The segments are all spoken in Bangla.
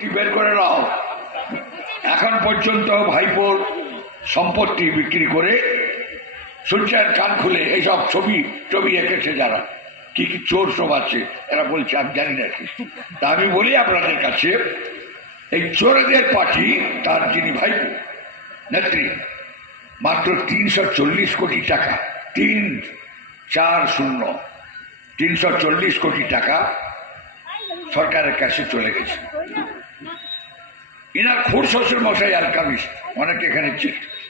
কি বের করে নাও? এখন পর্যন্ত ভাইপোর সম্পত্তি বিক্রি করে সূর্যের কান খুলে এইসব ছবি ছবি এঁকেছে যারা। কি কি চোর সব আছে, এরা বলছে, আমি জানি না কি। তা আমি বলি আপনাদের কাছে, এই চোরেদের পার্টি তার যিনি ভাইপো, নেত্রী, মাত্র তিনশো চল্লিশ কোটি টাকা, তিন চার শূন্য, তিনশো চল্লিশ কোটি টাকা সরকারের কাছে চলে গেছে। ইনার খুর শ্বশুর মশাই আলকামিস অনেকে এখানে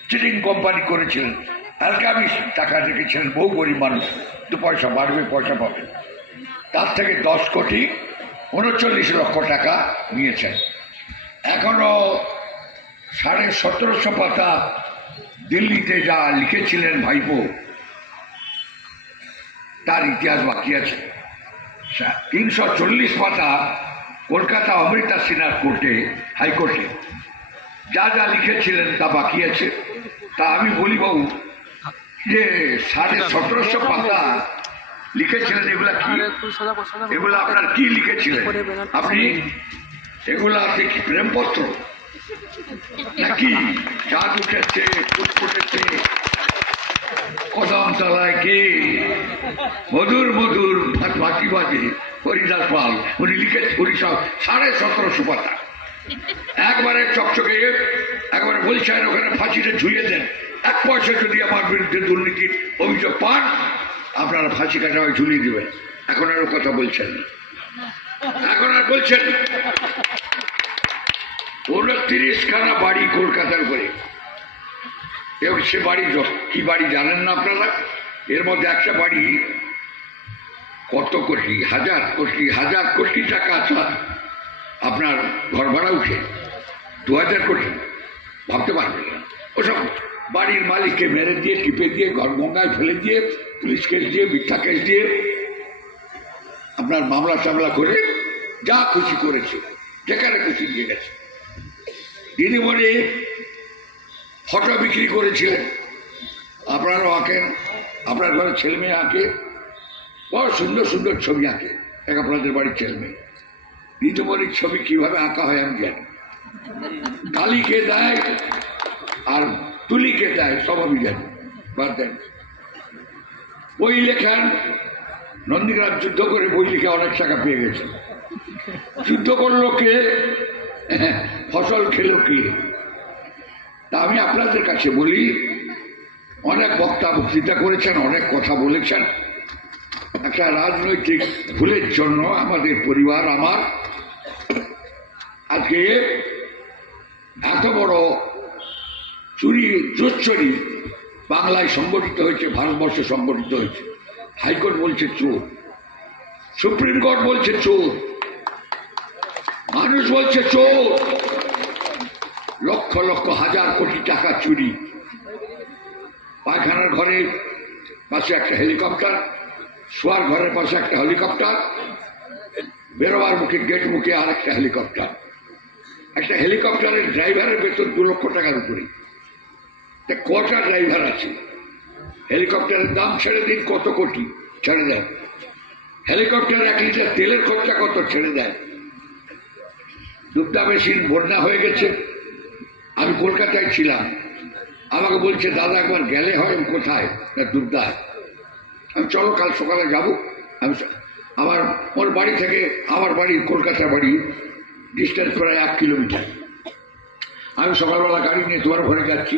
চিটিং কোম্পানি করেছিলেন। আলকামিস টাকা রেখেছিলেন, বহু গরিব মানুষ। দু পয়সা বাড়বে, পয়সা পাবে। তার থেকে দশ কোটি উনচল্লিশ লক্ষ টাকা নিয়েছেন। এখনও সাড়ে সতেরোশো পাতা দিল্লিতে যা লিখেছিলেন ভাইপো, তার ইতিহাস বাকি আছে। তিনশো চল্লিশ পাতা কলকাতা অমৃতা সিনহার কোর্টে, হাইকোর্টে। যা যা লিখেছিলেন তা বাকি আছে। তা আমি বলি বাবু, যে সাড়ে সতেরোশো পাতা লিখেছিলেন, এগুলা কি? এগুলো আপনার কি লিখেছিলেন? আপনি এগুলা আছে কি প্রেমপত্র? নাকি চাঁদ উঠেছে ফুট ফুটেছে, কদম তলায় কে মধুর মধুর ভাতি বাজে? হরিদাস পাল, উনি লিখে উনি সব সাড়ে সতেরোশো পাতা। একবারে চকচকে, একবারে বলছেন, ওখানে ফাঁসিটা ঝুলিয়ে দেন। এক পয়সা যদি আমার বিরুদ্ধে দুর্নীতির অভিযোগ পান, আপনারা ফাঁসি কাটা ঝুলিয়ে দেবেন। এখন আরও কথা বলছেন এখন আর বলছেন। উনত্রিশ খানা বাড়ি কলকাতার করে এবং সে বাড়ি কি বাড়ি জানেন না আপনারা? এর মধ্যে একটা বাড়ি কত কোটি, হাজার কোটি হাজার কোটি টাকা আছে আপনার ঘর ভাড়া উঠে দু হাজার কোটি। ভাবতে পারবেন না। ওসব বাড়ির মালিককে মেরে দিয়ে, টিপে দিয়ে, ঘর গঙ্গায় ফেলে দিয়ে, পুলিশ কেস দিয়ে, মিথ্যা কেস দিয়ে আপনার মামলা টামলা করে যা খুশি করেছে, যেখানে খুশি দিয়ে গেছে। দিদিমণি ফটো বিক্রি করেছিলেন। আপনারাও আঁকেন, আপনার ঘরে ছেলে মেয়ে আঁকে বড় সুন্দর সুন্দর ছবি আঁকে। এক আপনাদের বাড়ির ছেলে মেয়ে ঋতুমণির ছবি কীভাবে আঁকা হয় আমি জানি। কালীকে দেয় আর তুলিকে দেয়, সব আমি জানি। বাদ দেন। বই লেখান, নন্দীগ্রাম যুদ্ধ করে বই লিখে অনেক টাকা পেয়ে গেছে। যুদ্ধ করল কে? ফসল খেলো কে? তা আমি আপনাদের কাছে বলি, অনেক বক্তা বক্তৃতা করেছেন, অনেক কথা বলেছেন। একটা রাজনৈতিক ভুলের জন্য আমাদের পরিবার আমার আজকে এত বড় চুরি জোচ্চুরি বাংলায় সংগঠিত হয়েছে, ভারতবর্ষে সংগঠিত হয়েছে। হাইকোর্ট বলছে চোর। সুপ্রিম কোর্ট বলছে চোর। মানুষ বলছে চোর। লক্ষ লক্ষ, হাজার কোটি টাকা চুরি। পায়খানার ঘরের পাশে একটা হেলিকপ্টার। শোয়ার ঘরের পাশে একটা হেলিকপ্টার, বেরোবার মুখে গেট মুখে আর একটা হেলিকপ্টার। একটা হেলিকপ্টারের ড্রাইভারের বেতন দু লক্ষ টাকার উপরে। কটা ড্রাইভার আছে? হেলিকপ্টারের দাম ছেড়ে দিন কত কোটি? ছেড়ে দেন। হেলিকপ্টার এক লিটার তেলের খরচা কত? ছেড়ে দেয় দুধটা মেশিন বন্যা হয়ে গেছে। আমি কলকাতায় ছিলাম। আমাকে বলছে, দাদা, একবার গেলে হয় কোথায়? না দুর্দায় আমি চলো, কাল সকালে যাব। আমি আমার, ওর বাড়ি থেকে আমার বাড়ি, কলকাতা বাড়ি ডিস্টেন্স প্রায় এক কিলোমিটার আমি সকালবেলা গাড়ি নিয়ে তোমার ঘরে যাচ্ছি।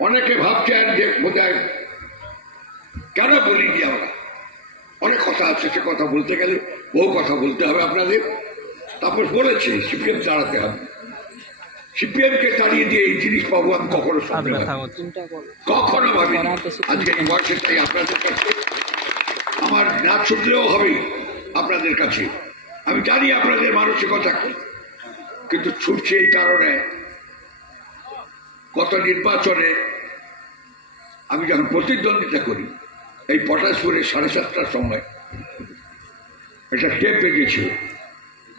অনেকে ভাবছেন যে বোধহয় কেন বলিনি আমরা? অনেক কথা আছে, সে কথা বলতে গেলে বহু কথা বলতে হবে আপনাদের। তারপর বলেছে সিপিএম দাঁড়াতে হবে। সিপিএমকে তাড়িয়ে দিয়ে এই জিনিস পাবো আমি কখনো ভাবিনি। কখনো ভাবিনি। আজকে এই বয়সে তাই আপনাদের কাছে। আমার না ছুটলেও হবে আপনাদের কাছে। আমি জানি আপনাদের মানসিকতা কি কিন্তু ছুটছে এই কারণে গত নির্বাচনে আমি যখন প্রতিদ্বন্দ্বিতা করি এই পটাশপুরের সাড়ে সাতটার সময় একটা টেপ বেজেছিল।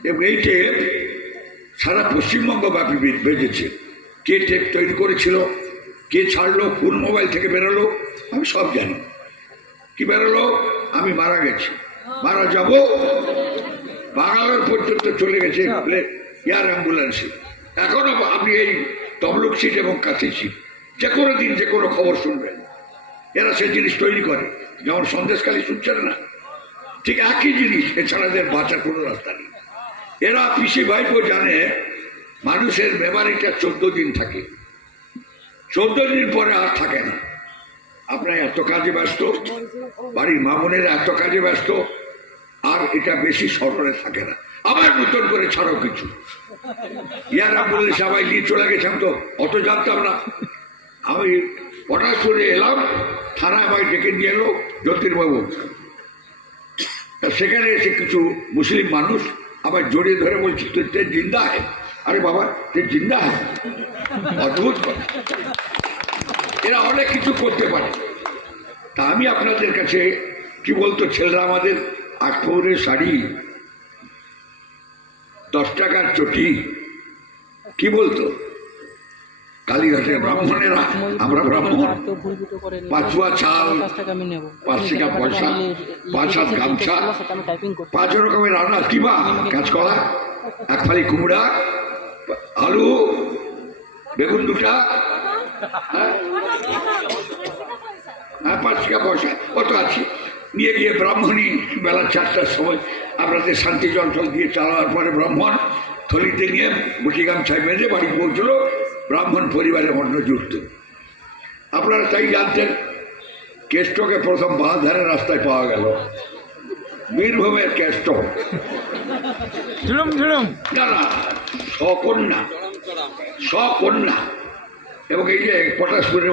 এবং এই টেপ সারা পশ্চিমবঙ্গ ব্যাপী বে- বেজেছে কে টেপ তৈরি করেছিল কে ছাড়লো কোন মোবাইল থেকে বেরোলো আমি সব জানি। কি বেরোলো? আমি মারা গেছি। মারা যাব? বাঙালোর পর্যন্ত চলে গেছে এয়ার অ্যাম্বুলেন্সে। এখনও আপনি এই তমলুক সিট এবং কাছে সিট যে কোনো দিন যে কোনো খবর শুনবেন। এরা সেই জিনিস তৈরি করে। যেমন সন্দেশকালী শুনছেন না? ঠিক একই জিনিস এছাড়া বাঁচার কোনো রাস্তা নেই। এরা পিসি ভাইপো জানে মানুষের মেমারিটা চোদ্দ দিন থাকে। চোদ্দ দিন পরে আর থাকে না। আপনার এত কাজে ব্যস্ত, বাড়ির মামুনের এত কাজে ব্যস্ত, আর এটা বেশি স্মরণে থাকে না। আবার নতুন করে ছাড়ো কিছু। ইয়ারা বললে, সবাই নিয়ে চলে গেছিলাম তো, অত জানতাম না। আমি হঠাৎ করে এলাম, থানায় আমায় ডেকে নিয়ে এলো জ্যোতির্বাবু। সেখানে এসে কিছু মুসলিম মানুষ আবার জড়িয়ে ধরে বলছি তুই তে জিন্দা হ্যাঁ আরে বাবা, তে জিন্দা হ্যাঁ অদ্ভুত এরা অনেক কিছু করতে পারে। তা আমি আপনাদের কাছে, কি বলতো, ছেলেরা আমাদের আট শাড়ি, দশ টাকার চটি, কি বলতো? কালীঘাটের ব্রাহ্মণেরা আমরা ব্রাহ্মণ। পাঁচুয়া চাল পাঁচ টাকা পয়সা পাঁচ হাত গামছা। পাঁচ রকমের রান্না কিবা কাঁচকলা এক ফালি কুমড়া আলু বেগুন দুটা হ্যাঁ? হ্যাঁ পাঁচ টাকা পয়সা কত আছে। নিয়ে গিয়ে ব্রাহ্মণী বেলা চারটার সময় আপনাদের শান্তি জল দিয়ে চালাবার পরে ব্রাহ্মণ থলিতে নিয়ে মুঠি গামছায় বেঁধে বাড়ি পৌঁছলো। ব্রাহ্মণ পরিবারের অন্য যুক্ত। আপনারা তাই জানতেন কেষ্টকে প্রথম বাঁধারের রাস্তায় পাওয়া গেল। বীরভূমের কেষ্ট। না না সকন্যা সকন্যা এবং এই যে পটাশপুরের